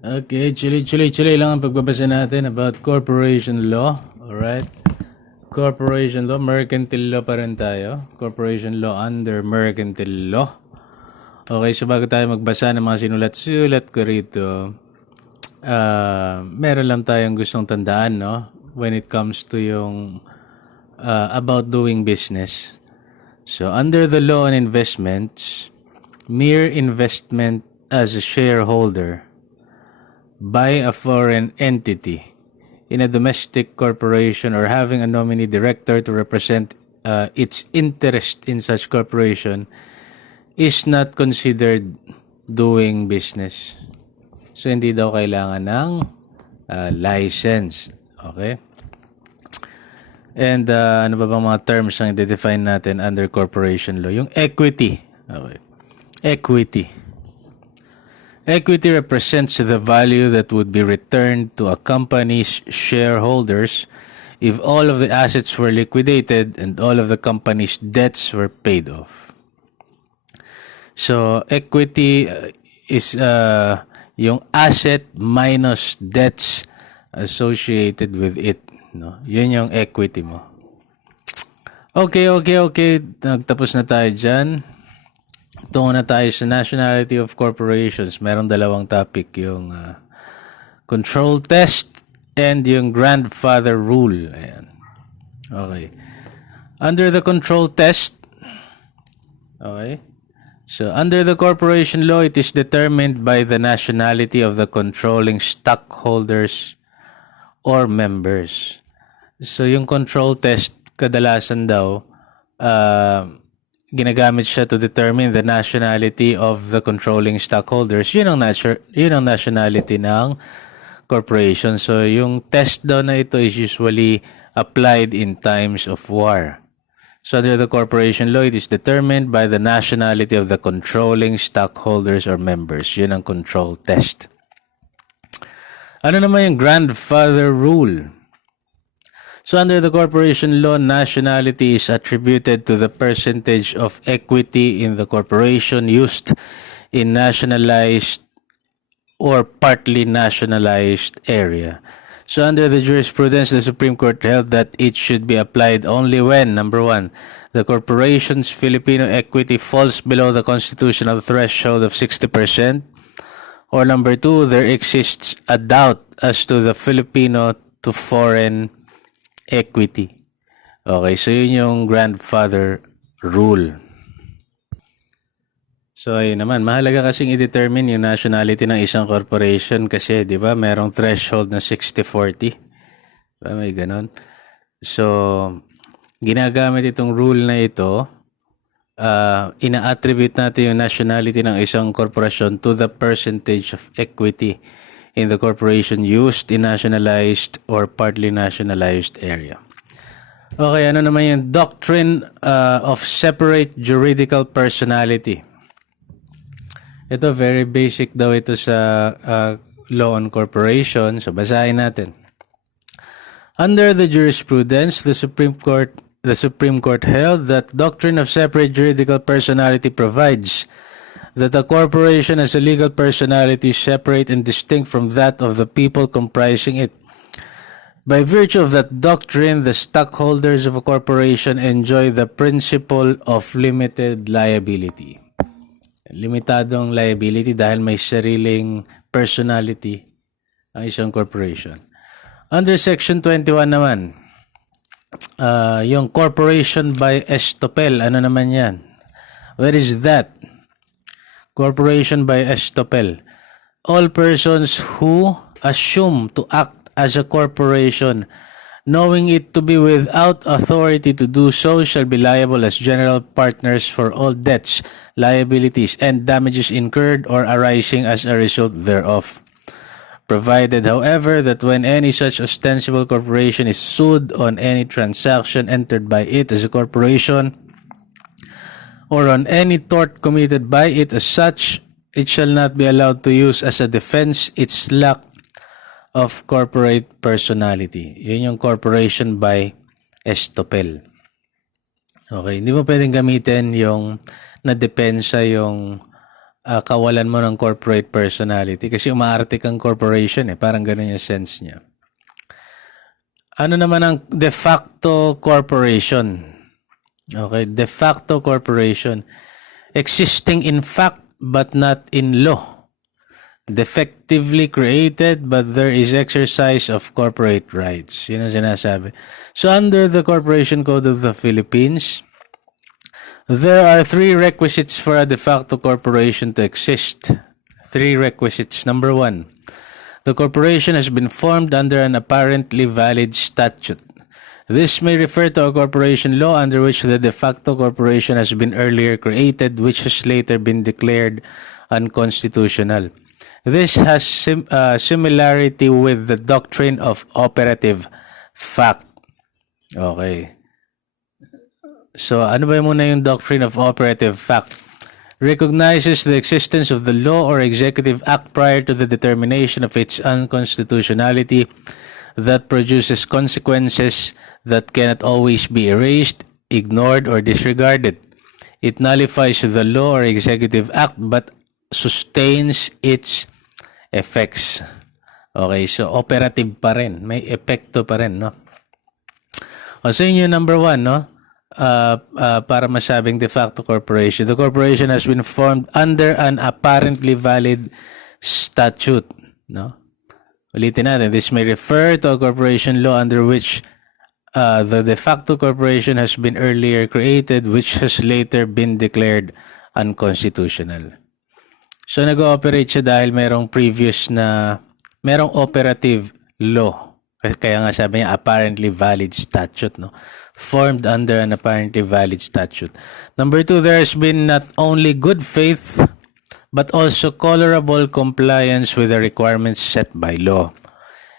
Okay, chili lang ang pagbabasa natin about corporation law. Alright? Corporation law, mercantile law pa rin tayo. Corporation law under mercantile law. Okay, so bago tayo magbasa ng mga sinulat-sulat ko rito, meron lang tayong gustong tandaan, no? When it comes to yung about doing business. So, under the law on investments, mere investment as a shareholder by a foreign entity in a domestic corporation or having a nominee director to represent its interest in such corporation is not considered doing business. So, hindi daw kailangan ng license. Okay? And ano ba bang mga terms ang i-define natin under corporation law? Yung equity. Okay. Equity. Equity represents the value that would be returned to a company's shareholders if all of the assets were liquidated and all of the company's debts were paid off. So, equity is yung asset minus debts associated with it. No? Yun yung equity mo. Okay. Nagtapos na tayo dyan. Tungo na tayo sa nationality of corporations. Merong dalawang topic, yung control test and yung grandfather rule. Ayan. Okay. Under the control test, okay. So, under the corporation law, it is determined by the nationality of the controlling stockholders or members. So, yung control test, kadalasan daw, ginagamit siya to determine the nationality of the controlling stockholders. Yun ang nationality ng corporation. So, yung test daw na ito is usually applied in times of war. So, under the corporation law, it is determined by the nationality of the controlling stockholders or members. Yun ang control test. Ano naman yung grandfather rule? So, under the corporation law, nationality is attributed to the percentage of equity in the corporation used in nationalized or partly nationalized area. So, under the jurisprudence, the Supreme Court held that it should be applied only when, number one, the corporation's Filipino equity falls below the constitutional threshold of 60%, or number two, there exists a doubt as to the Filipino to foreign equity. Okay, so yun yung grandfather rule. So ayun naman, mahalaga kasing i-determine yung nationality ng isang corporation kasi, di ba, merong threshold na 60-40. Diba, may ganon. So, ginagamit itong rule na ito, ina-attribute natin yung nationality ng isang corporation to the percentage of equity in the corporation used in nationalized or partly nationalized area. Okay, ano naman yung doctrine of separate juridical personality? Ito, very basic daw ito sa law on corporation. So, basahin natin. Under the jurisprudence, the Supreme Court held that doctrine of separate juridical personality provides that a corporation as a legal personality is separate and distinct from that of the people comprising it. By virtue of that doctrine, the stockholders of a corporation enjoy the principle of limited liability. Limitadong liability dahil may sariling personality ang isang corporation. Under Section 21 naman, yung corporation by estoppel, ano naman yan? Where is that? Corporation by estoppel. All persons who assume to act as a corporation, knowing it to be without authority to do so, shall be liable as general partners for all debts, liabilities, and damages incurred or arising as a result thereof. Provided, however, that when any such ostensible corporation is sued on any transaction entered by it as a corporation, or on any tort committed by it as such, it shall not be allowed to use as a defense its lack of corporate personality. Yun yung corporation by estoppel. Okay, hindi mo pwedeng gamitin yung na-depensa yung kawalan mo ng corporate personality kasi umaarte kang corporation parang ganun yung sense niya. Ano naman ang de facto corporation? Okay, de facto corporation. Existing in fact but not in law. Defectively created but there is exercise of corporate rights. Yun ang sinasabi. So under the Corporation Code of the Philippines, there are 3 requisites for a de facto corporation to exist. 3 requisites. Number 1, the corporation has been formed under an apparently valid statute. This may refer to a corporation law under which the de facto corporation has been earlier created, which has later been declared unconstitutional. This has similarity with the doctrine of operative fact. Okay. So, ano ba muna yung doctrine of operative fact? Recognizes the existence of the law or executive act prior to the determination of its unconstitutionality that produces consequences that cannot always be erased, ignored, or disregarded. It nullifies the law or executive act but sustains its effects. Okay, so operative pa rin. May epekto pa rin, no? O, so yun yung number 1, no? Para masabing de facto corporation. The corporation has been formed under an apparently valid statute, no? Ulitin natin, this may refer to a corporation law under which the de facto corporation has been earlier created, which has later been declared unconstitutional. So, nag-ooperate siya dahil merong operative law. Kaya nga sabi niya, apparently valid statute, no? Formed under an apparently valid statute. Number 2, there has been not only good faith, but also tolerable compliance with the requirements set by law.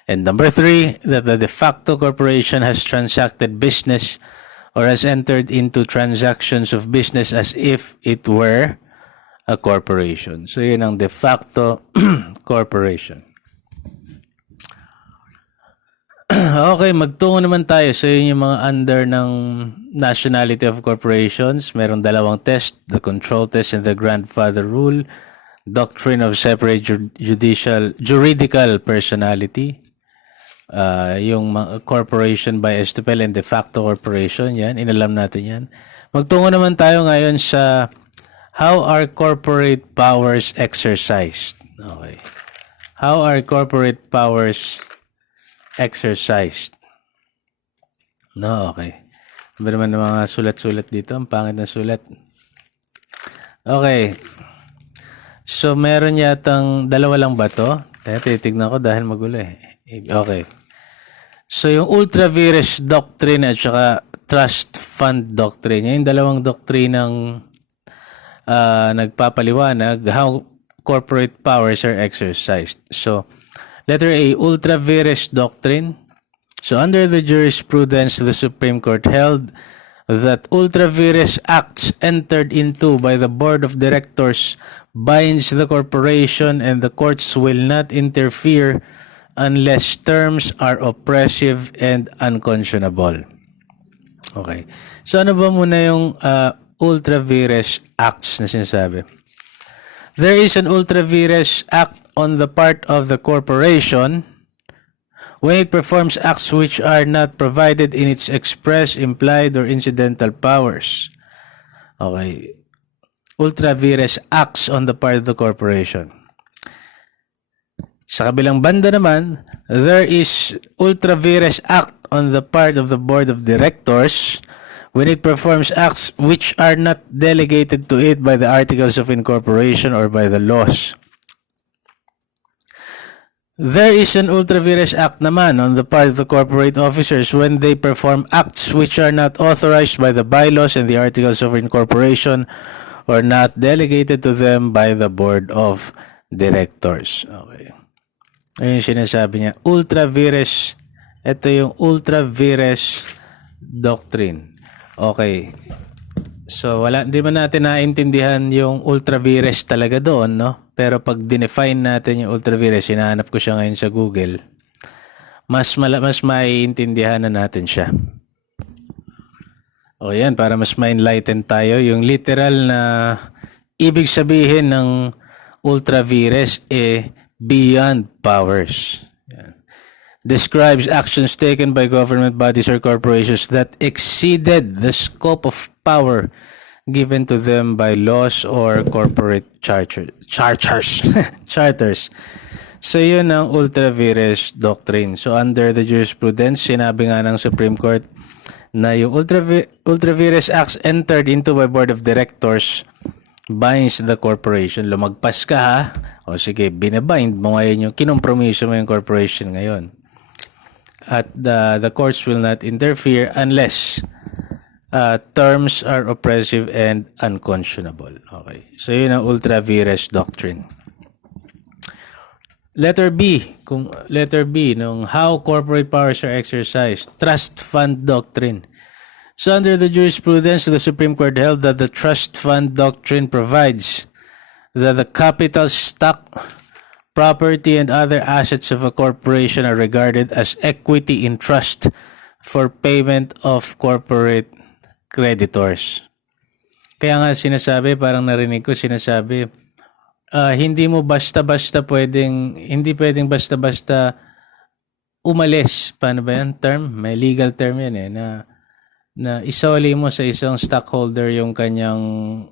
And number 3, that the de facto corporation has transacted business or has entered into transactions of business as if it were a corporation. So, yun ang de facto corporation. Okay, magtungo naman tayo. So, yun yung mga under ng nationality of corporations. Merong 2 test, the control test and the grandfather rule. Doctrine of separate juridical personality. Yung corporation by estoppel and de facto corporation. Yan, inalam natin yan. Magtungo naman tayo ngayon sa how are corporate powers exercised? Okay. How are corporate powers exercised? No, okay. Ba naman ng mga sulat-sulat dito? Ang pangit na sulat. Okay. So, meron yatang 2 lang ba to? Titignan ko dahil magulo Okay. So, yung ultra vires doctrine at saka trust fund doctrine. Yung 2 doktrinang nagpapaliwanag how corporate powers are exercised. So, letter A, ultra vires doctrine. So, under the jurisprudence, the Supreme Court held that ultra vires acts entered into by the Board of Directors binds the corporation and the courts will not interfere unless terms are oppressive and unconscionable. Okay. So, ano ba muna yung ultra vires acts na sinasabi? There is an ultra vires act on the part of the corporation when it performs acts which are not provided in its express, implied, or incidental powers. Okay. Ultra vires acts on the part of the corporation. Sa kabilang banda naman, there is ultra vires act on the part of the board of directors when it performs acts which are not delegated to it by the articles of incorporation or by the laws. There is an ultra vires act naman on the part of the corporate officers when they perform acts which are not authorized by the bylaws and the articles of incorporation or not delegated to them by the board of directors. Okay. Ayun sinasabi niya, ultra vires, ito yung ultra vires doctrine. Okay. So, hindi man natin naintindihan yung ultra vires talaga doon, no? Pero pag dinefine natin yung ultra vires, hinahanap ko siya ngayon sa Google, mas maiintindihan na natin siya. O yan, para mas ma-enlighten tayo, yung literal na ibig sabihin ng ultra vires beyond powers. Yan. Describes actions taken by government bodies or corporations that exceeded the scope of power given to them by laws or corporate charters. Charters. So yun ang ultra vires doctrine. So under the jurisprudence, sinabi nga ng Supreme Court na yung ultra vires acts entered into by board of directors binds the corporation. Lumagpas ka ha. O sige, binabind mo ngayon yung kinompromiso mo yung corporation ngayon. At the courts will not interfere unless terms are oppressive and unconscionable. Okay. So yun ang ultra vires doctrine. Letter B nung how corporate powers are exercised. Trust fund doctrine. So under the jurisprudence, the Supreme Court held that the trust fund doctrine provides that the capital, stock, property, and other assets of a corporation are regarded as equity in trust for payment of corporate creditors. Kaya nga sinasabi, parang narinig ko sinasabi, hindi pwedeng basta-basta umalis. Paano ba yan term? May legal term yan na isoli mo sa isang stockholder yung kanyang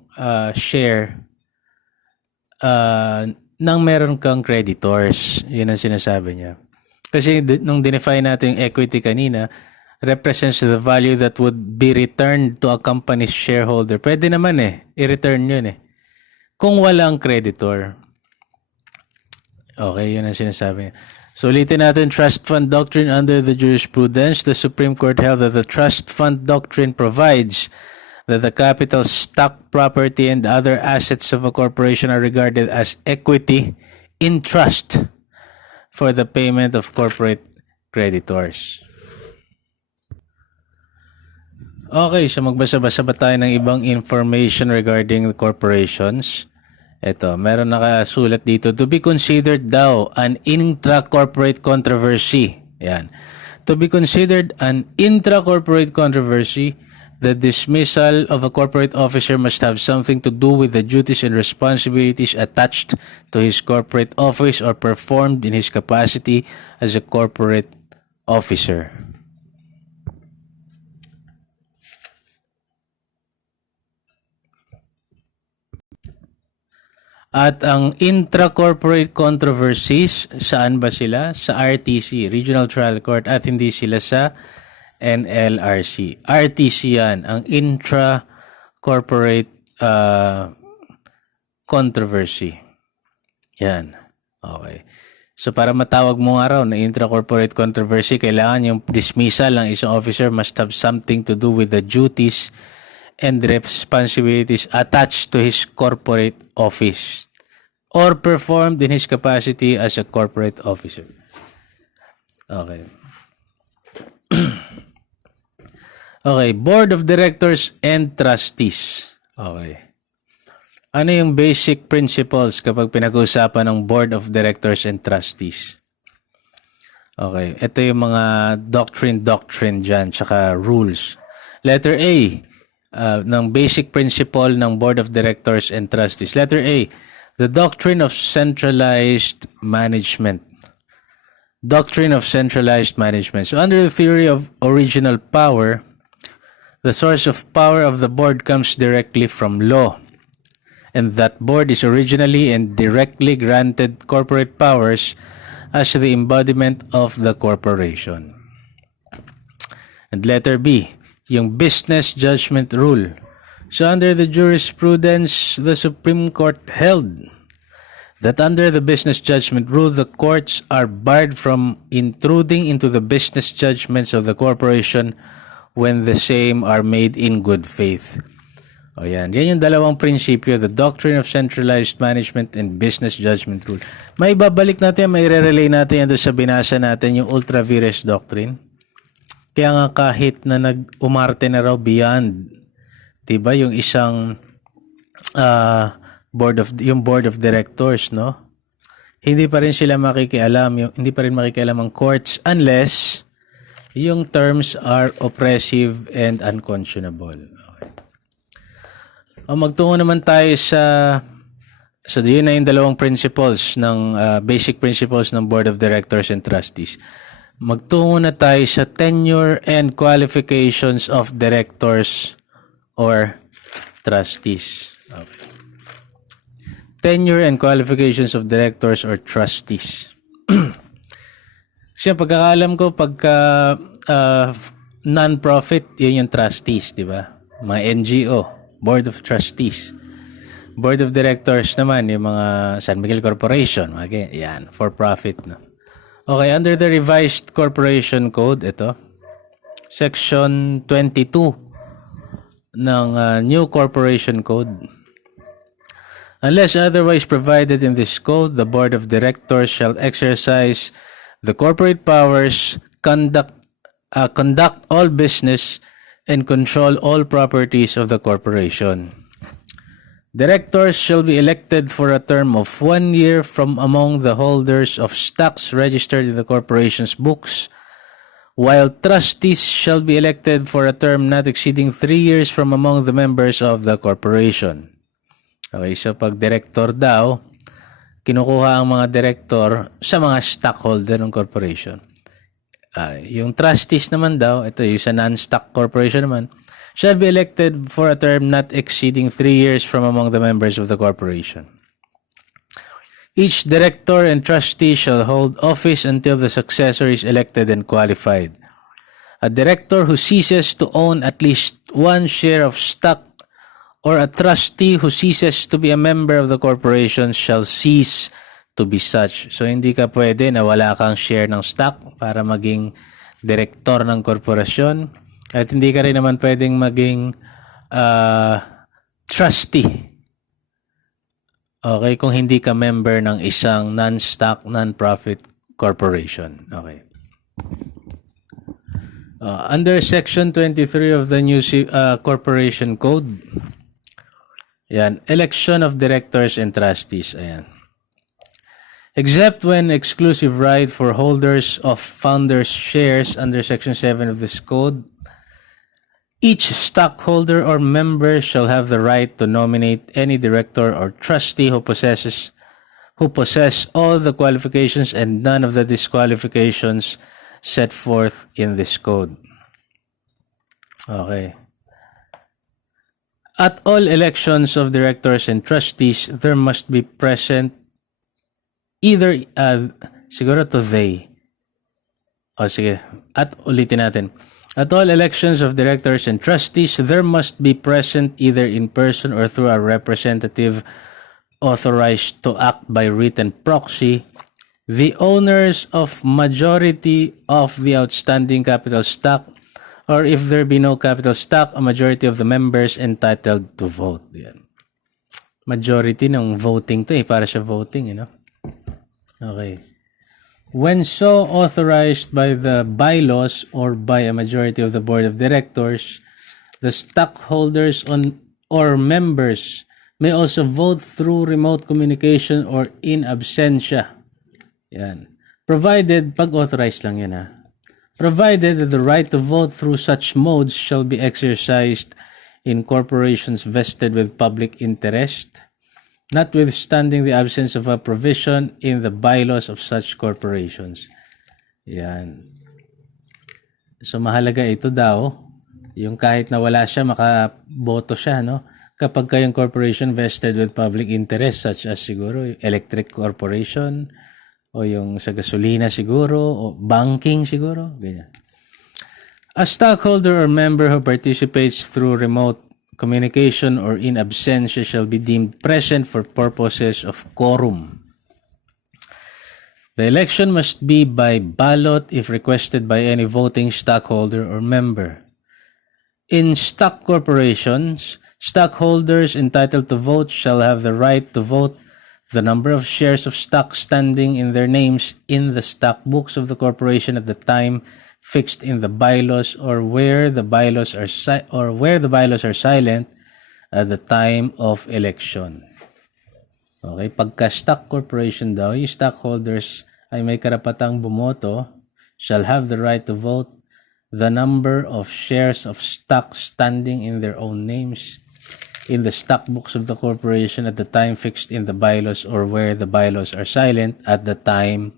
share nang meron kang creditors. Yun ang sinasabi niya. Kasi nung dinefine natin yung equity kanina, represents the value that would be returned to a company's shareholder. Pwede naman i-return yun kung walang creditor. Okay, yun ang sinasabi niya. So ulitin natin, trust fund doctrine under the jurisprudence. The Supreme Court held that the trust fund doctrine provides that the capital, stock, property, and other assets of a corporation are regarded as equity in trust for the payment of corporate creditors. Okay, so magbasa-basa ba tayo ng ibang information regarding the corporations? Ito, meron nakasulat dito, to be considered daw an intra-corporate controversy. Yan. To be considered an intra-corporate controversy, the dismissal of a corporate officer must have something to do with the duties and responsibilities attached to his corporate office or performed in his capacity as a corporate officer. At ang intra-corporate controversies, saan ba sila? Sa RTC, Regional Trial Court, at hindi sila sa NLRC. RTC yan, ang intra-corporate controversy. Yan. Okay. So para matawag mo nga raw na intra-corporate controversy, kailangan yung dismissal ng isang officer must have something to do with the duties and responsibilities attached to his corporate office or performed in his capacity as a corporate officer. Okay. Okay, Board of Directors and Trustees. Okay. Ano yung basic principles kapag pinag-uusapan ng Board of Directors and Trustees? Okay, ito yung mga doctrine dyan, tsaka rules. Letter A, ng basic principle ng Board of Directors and Trustees. Letter A, the doctrine of centralized management. Doctrine of centralized management. So under the theory of original power, the source of power of the board comes directly from law, and that board is originally and directly granted corporate powers as the embodiment of the corporation. And letter B, yung business judgment rule. So under the jurisprudence, the Supreme Court held that under the business judgment rule, the courts are barred from intruding into the business judgments of the corporation when the same are made in good faith. O yan. Yan yung dalawang prinsipyo, the doctrine of centralized management and business judgment rule. May babalik natin, may re-relay natin yan doon sa binasa natin, yung ultra vires doctrine. Kaya nga kahit na nag-umarte na raw beyond, diba, yung isang board of directors, no? Hindi pa rin sila makikialam, hindi pa rin makikialam ang courts unless yung terms are oppressive and unconscionable. O magtungo naman tayo so yun na yung dalawang principles ng basic principles ng Board of Directors and Trustees. Magtungo na tayo sa tenure and qualifications of directors or trustees. Okay. Tenure and qualifications of directors or trustees. Kasi pagkakalam ko, pagka non-profit, yun yung trustees, di ba? Mga NGO, Board of Trustees. Board of Directors naman, yung mga San Miguel Corporation. Okay, yan, for-profit. No? Okay, under the revised Corporation Code, ito, Section 22 ng New Corporation Code. Unless otherwise provided in this code, the Board of Directors shall exercise the corporate powers, conduct all business, and control all properties of the corporation. Directors shall be elected for a term of 1 year from among the holders of stocks registered in the corporation's books, while trustees shall be elected for a term not exceeding 3 years from among the members of the corporation. Okay, so pag director daw, kinukuha ang mga director sa mga stockholder ng corporation. Yung trustees naman daw, ito yung sa non-stock corporation naman, shall be elected for a term not exceeding 3 years from among the members of the corporation. Each director and trustee shall hold office until the successor is elected and qualified. A director who ceases to own at least 1 share of stock or a trustee who ceases to be a member of the corporation shall cease to be such. So, hindi ka pwede na wala kang share ng stock para maging direktor ng korporasyon. At hindi ka rin naman pwedeng maging trustee. Okay, kung hindi ka member ng isang non-stock, non-profit corporation. Okay. Under Section 23 of the new Corporation Code, yan, election of directors and trustees. Ayan. Except when exclusive right for holders of founders' shares under Section 7 of this code, each stockholder or member shall have the right to nominate any director or trustee who possess all the qualifications and none of the disqualifications set forth in this code. Okay. At all elections of directors and trustees, there must be present either, siguro to they. Sige. Ulitin natin. At all elections of directors and trustees, there must be present either in person or through a representative authorized to act by written proxy, the owners of majority of the outstanding capital stock, or if there be no capital stock, a majority of the members entitled to vote. Yan. Majority ng voting to para siya voting, Okay. When so authorized by the bylaws or by a majority of the board of directors, the stockholders or members may also vote through remote communication or in absentia. Yan. Provided, pag-authorized lang yan provided that the right to vote through such modes shall be exercised in corporations vested with public interest, notwithstanding the absence of a provision in the bylaws of such corporations. Yan. So mahalaga ito daw, yung kahit na wala siya, makaboto siya, kapag kayong corporation vested with public interest, such as siguro electric corporation, o yung sa gasolina siguro, o banking siguro, ganyan. A stockholder or member who participates through remote communication or in absentia shall be deemed present for purposes of quorum. The election must be by ballot if requested by any voting stockholder or member. In stock corporations, stockholders entitled to vote shall have the right to vote the number of shares of stock standing in their names in the stock books of the corporation at the time fixed in the bylaws, or where the bylaws are silent at the time of election. Okay, pagka stock corporation daw, yung stockholders ay may karapatang bumoto, shall have the right to vote the number of shares of stock standing in their own names in the stock books of the corporation at the time fixed in the bylaws or where the bylaws are silent at the time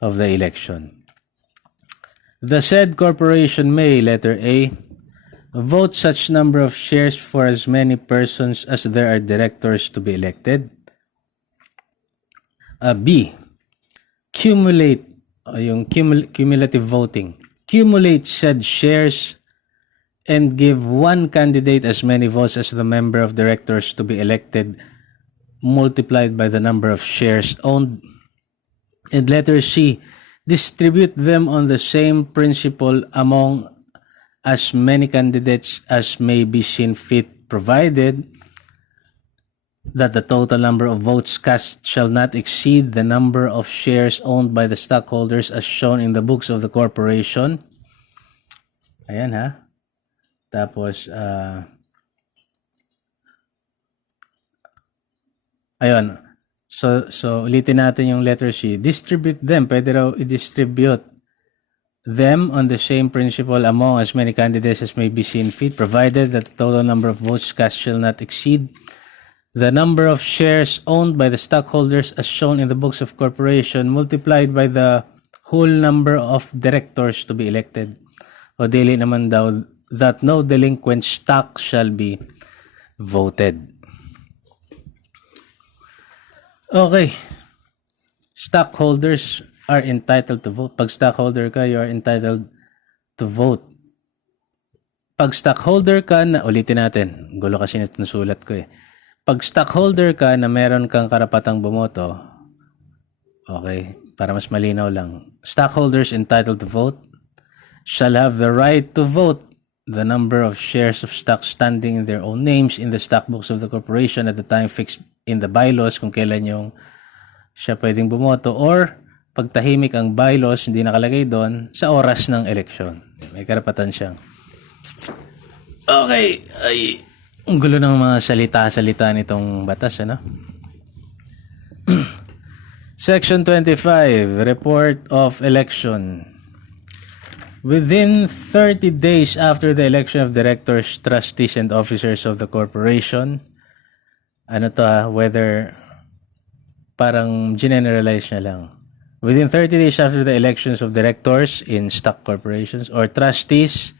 of the election. The said corporation may, letter A, vote such number of shares for as many persons as there are directors to be elected. B, cumulative voting. Cumulate said shares and give one candidate as many votes as the member of directors to be elected multiplied by the number of shares owned. And letter C, distribute them on the same principle among as many candidates as may be seen fit, provided that the total number of votes cast shall not exceed the number of shares owned by the stockholders as shown in the books of the corporation. Ayan ha. Tapos, ayun. So ulitin natin yung letter C. Distribute them. Pwede raw i-distribute them on the same principle among as many candidates as may be seen fit, provided that the total number of votes cast shall not exceed the number of shares owned by the stockholders as shown in the books of corporation multiplied by the whole number of directors to be elected. O dili naman daw that no delinquent stock shall be voted. Okay. Stockholders are entitled to vote. Pag stockholder ka, you are entitled to vote. Pag stockholder ka na, ulitin natin, gulo kasi nito nasulat ko eh. Pag stockholder ka na meron kang karapatang bumoto, okay, para mas malinaw lang, stockholders entitled to vote shall have the right to vote the number of shares of stock standing in their own names in the stock books of the corporation at the time fixed in the bylaws kung kailan yung siya pwedeng bumoto, or pag tahimik ang bylaws, hindi nakalagay doon, sa oras ng eleksyon. May karapatan siyang. Okay, ay, ang gulo ng mga salita-salita nitong batas, ano? Section 25, Report of Election. Within 30 days after the election of directors, trustees, and officers of the corporation, ano to whether parang generalize na lang. Within 30 days after the elections of directors in stock corporations or trustees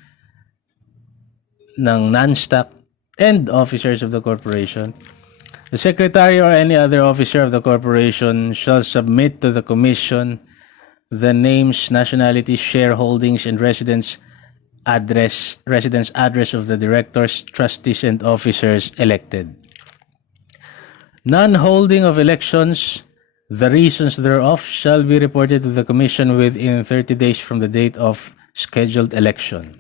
ng non-stock and officers of the corporation, the secretary or any other officer of the corporation shall submit to the commission the names, nationalities, shareholdings, and residence address of the directors, trustees, and officers elected. Non-holding of elections, the reasons thereof shall be reported to the commission within 30 days from the date of scheduled election.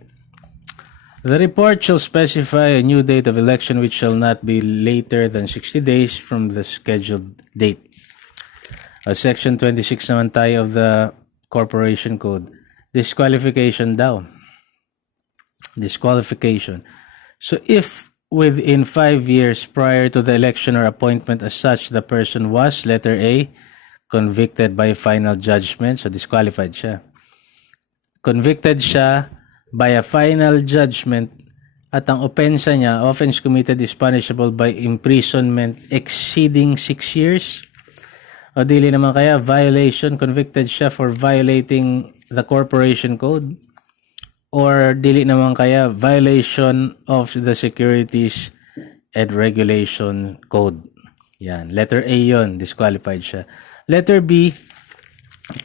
The report shall specify a new date of election which shall not be later than 60 days from the scheduled date. Section 26 naman tayo of the Corporation Code. Disqualification daw. Disqualification. So if within 5 years prior to the election or appointment as such, the person was, letter A, convicted by final judgment, so disqualified siya. Convicted siya by a final judgment at ang opensa niya, offense committed is punishable by imprisonment exceeding 6 years. O dili naman kaya violation, convicted siya for violating the corporation code, or dili naman kaya violation of the securities and regulation code. Yan, letter A yon, disqualified siya. Letter B,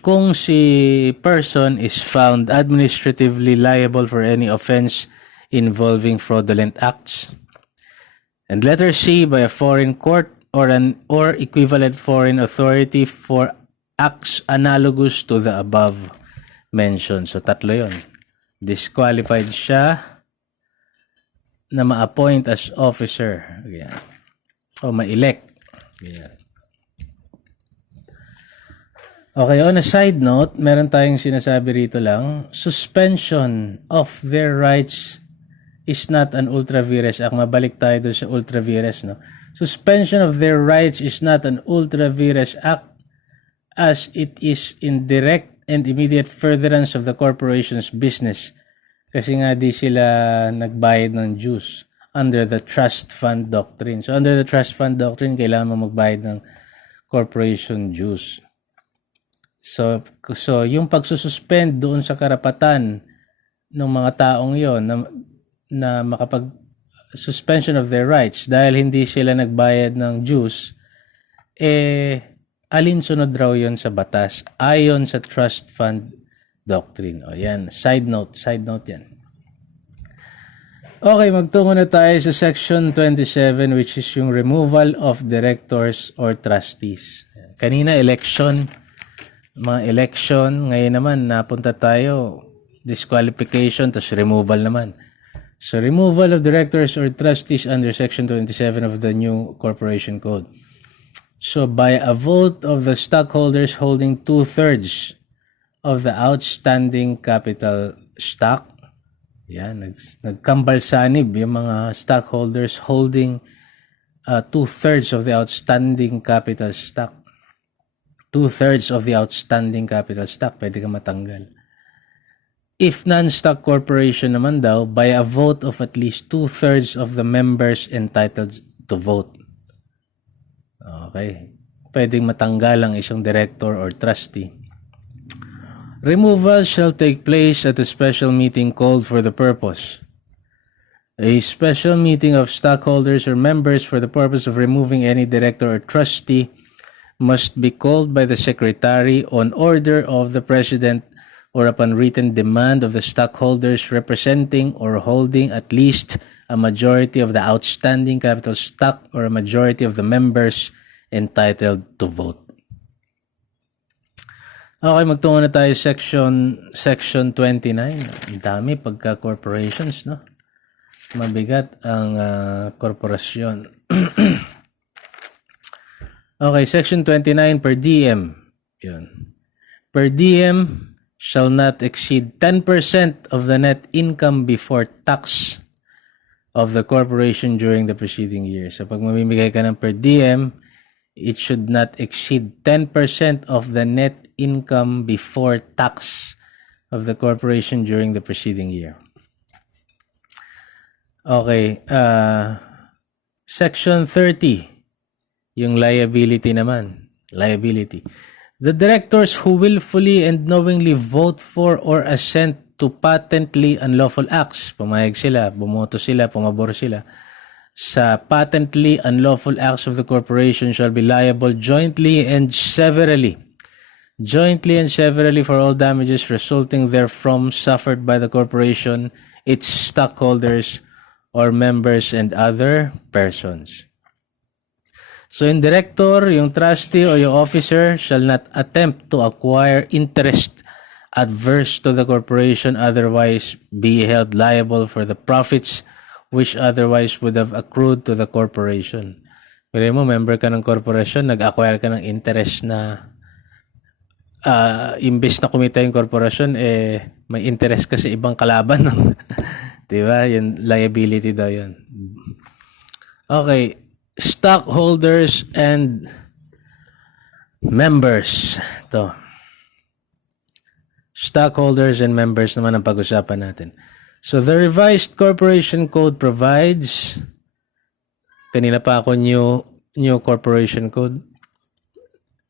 kung si person is found administratively liable for any offense involving fraudulent acts. And letter C, by a foreign court or equivalent foreign authority for acts analogous to the above mentioned. So tatlo yon. Disqualified siya na ma-appoint as officer. Ayan. O ma-elect. Ayan. Okay, on a side note, meron tayong sinasabi rito lang, suspension of their rights is not an ultra vires act. Mabalik tayo doon sa ultra vires, no? Suspension of their rights is not an ultra vires act as it is in direct and immediate furtherance of the corporation's business. Kasi nga di sila nagbayad ng dues. under the trust fund doctrine. So under the trust fund doctrine, kailangan mo magbayad ng corporation dues. So yung pagsususpend doon sa karapatan ng mga taong yon na makapag suspension of their rights dahil hindi sila nagbayad ng dues, alinsunod raw yon sa batas ayon sa trust fund doctrine. O yan, side note yan. Okay, magtungo na tayo sa section 27, which is yung removal of directors or trustees. Kanina mga election, ngayon naman napunta tayo disqualification tas removal naman. So, removal of directors or trustees under Section 27 of the new Corporation Code. So, by a vote of the stockholders holding 2/3 of the outstanding capital stock, yan, nagkambalsanib yung mga stockholders holding 2/3 of the outstanding capital stock. 2/3 of the outstanding capital stock, pwede ka matanggal. If non-stock corporation naman daw, by a vote of at least 2/3 of the members entitled to vote. Okay. Pwedeng matanggal ang isang director or trustee. Removal shall take place at a special meeting called for the purpose. A special meeting of stockholders or members for the purpose of removing any director or trustee must be called by the secretary on order of the president or upon written demand of the stockholders representing or holding at least a majority of the outstanding capital stock or a majority of the members entitled to vote. Okay, magtungo na tayo section 29. Ang dami pagka corporations, no? Mabigat ang korporasyon. Okay, section 29 per diem. Yun. Per diem shall not exceed 10% of the net income before tax of the corporation during the preceding year. So pag mamimigay ka ng per diem, it should not exceed 10% of the net income before tax of the corporation during the preceding year. Okay, section 30, yung liability naman. Liability. The directors who willfully and knowingly vote for or assent to patently unlawful acts, pumayag sila, bumoto sila, pumabor sila, sa patently unlawful acts of the corporation shall be liable jointly and severally for all damages resulting therefrom suffered by the corporation, its stockholders, or members and other persons. So, yung director, yung trustee, or yung officer shall not attempt to acquire interest adverse to the corporation, otherwise be held liable for the profits which otherwise would have accrued to the corporation. Pero mo, member ka ng corporation, nag-acquire ka ng interest na imbes na kumita yung corporation, may interest ka sa ibang kalaban. No? Diba? Yung liability daw yun. Okay. Stockholders and members. Ito. Stockholders and members naman ang pag-usapan natin. So, the revised corporation code provides, kanina pa ako new corporation code.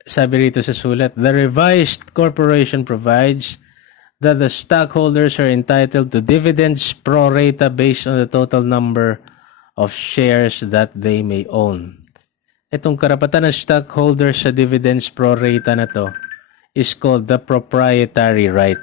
Sabi rito sa sulat, the revised corporation provides that the stockholders are entitled to dividends pro rata based on the total number of shares that they may own. Itong karapatan ng stockholders sa dividends pro rata na to is called the proprietary right.